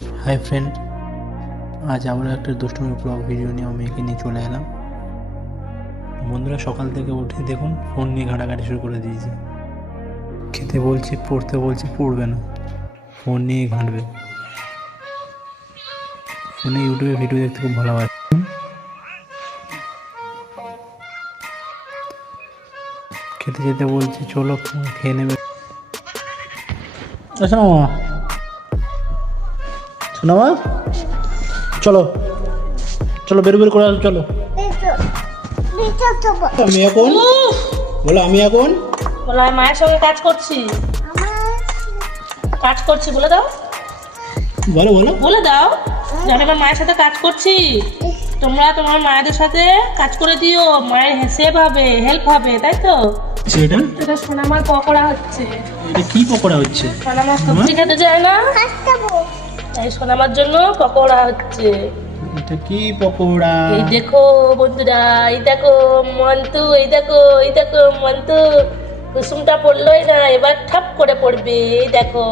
Hi friend, আজ আবার একটা দুষ্টুমি ব্লগ ভিডিও নিয়ে মেয়েকে নিয়ে চলে এলাম। বন্ধুরা সকাল থেকে উঠে দেখুন ফোন নিয়ে ঘাঁটাঘাঁটি শুরু করে দিয়েছে। খেতে বলছি, পড়তে বলছি, পড়বে না, ফোন নিয়ে ঘাঁটবে। ফোনে ইউটিউবে ভিডিও দেখতে খুব ভালোবাসে। খেতে যেতে বলছি, চলো খেয়ে নেবে। আচ্ছা মামা, শোনো মা, চলো চলো বেরো বেরো করে আসো, চলো। আমি এখন বলো, আমি এখন বলো আমি মায়ের সঙ্গে কাজ করছি বলে দাও, বলো বলো বলে দাও যে আমি আমার মায়ের সাথে কাজ করছি। তোমরা তোমার মায়েদের সাথে কাজ করে দিও, মায়ের সেভ হবে, হেল্প হবে, তাই তো? সেটা এটা সোনামার পকোড়া হচ্ছে। এটা কি পকোড়া হচ্ছে? সোনামার সবজি খেতে যায় না, তাই সোনামার জন্য পকোড়া হচ্ছে। এটা কি পকোড়া? এই দেখো বন্ধুরা, এই দেখো মন্তু, এই দেখো মন্তু, কুসুমটা পড়লোই না, এবার ঠাপ করে পড়বে। এই দেখো,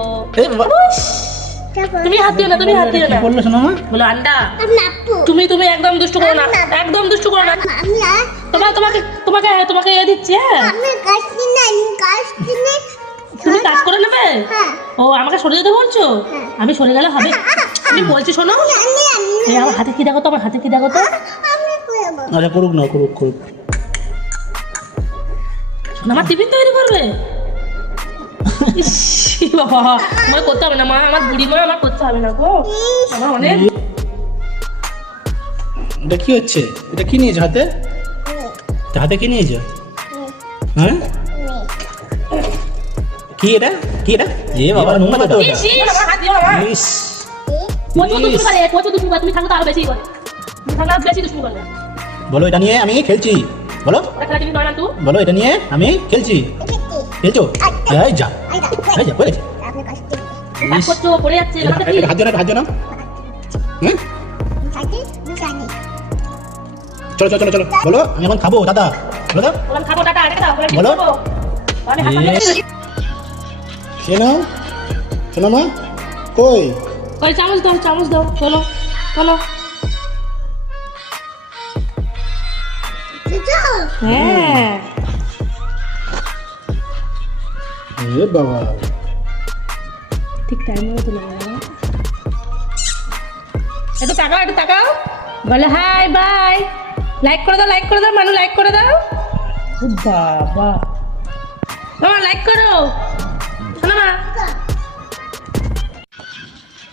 তুমি হাত দিও না, তুমি হাত দিও না। বললো শোনো মা, বলো আন্ডা। তুমি একদম দুষ্টু করো না, একদম দুষ্টু করো না। তোমাকে এ দিচ্ছি। হ্যাঁ, তুমি কাজ করে নেবে। ও আমাকে সরে যেতে বলছো? আমি সরে গেলে হবে? আমি বলছি শোনো, এই আমার হাতে কি দেখো তো, আমার হাতে কি দেখো তো। আচ্ছা করুক না, করুক করুক। আমার টিফিন তৈরি করবে? ইস, বাবা আমার করতে হবে না মা, আমার বুড়ি মা, আমার করতে হবে না গো, আমার অনেক। এটা কি হচ্ছে? এটা কি নিয়েছো হাতে? হাতে কি নিয়েছো? হ্যাঁ, কি এটা? কি এটা? এ বাবা, নোংরা তো এটা। আমার হাত দিও বাবা। ইস, কত দুষ্টু করে, কত দুষ্টু করে, তুমি থাকো তো আরো বেশি করে, তুমি থাকলে আরো বেশি দুষ্টু করবে। বলো এটা নিয়ে আমি খেলছি, বলো একটা টিফিন নয় না তুই। বলো এটা নিয়ে আমি খেলছি। খেলছো? এই যা, এই যা, পড়ে গেছে। কাজ করছো, পড়ে যাচ্ছে, লাগাতে কি? হাত জনা, হাত জনা। হুম, চলো চলো চলো চলো, বলো আমি এখন খাবো দাদা, বলো দাও। বললাম খাবো, টাটা, রেখে দাও, বলে বলো। খাবো। আমি হাত পাতলে দিচ্ছি। শোনো শোনো মা, কই? ওই চামচ দাও, চামচ দাও, চলো চলো। হ্যাঁ, এ বাবা, ঠিক টাইম মতো তুলে নেবো। একটু তাকাও, একটু তাকাও, বলে হাই বাই, লাইক করে দাও, লাইক করে দাও, মানু লাইক করে দাও। ও বাবা, মামা লাইক করো, শোনো মা।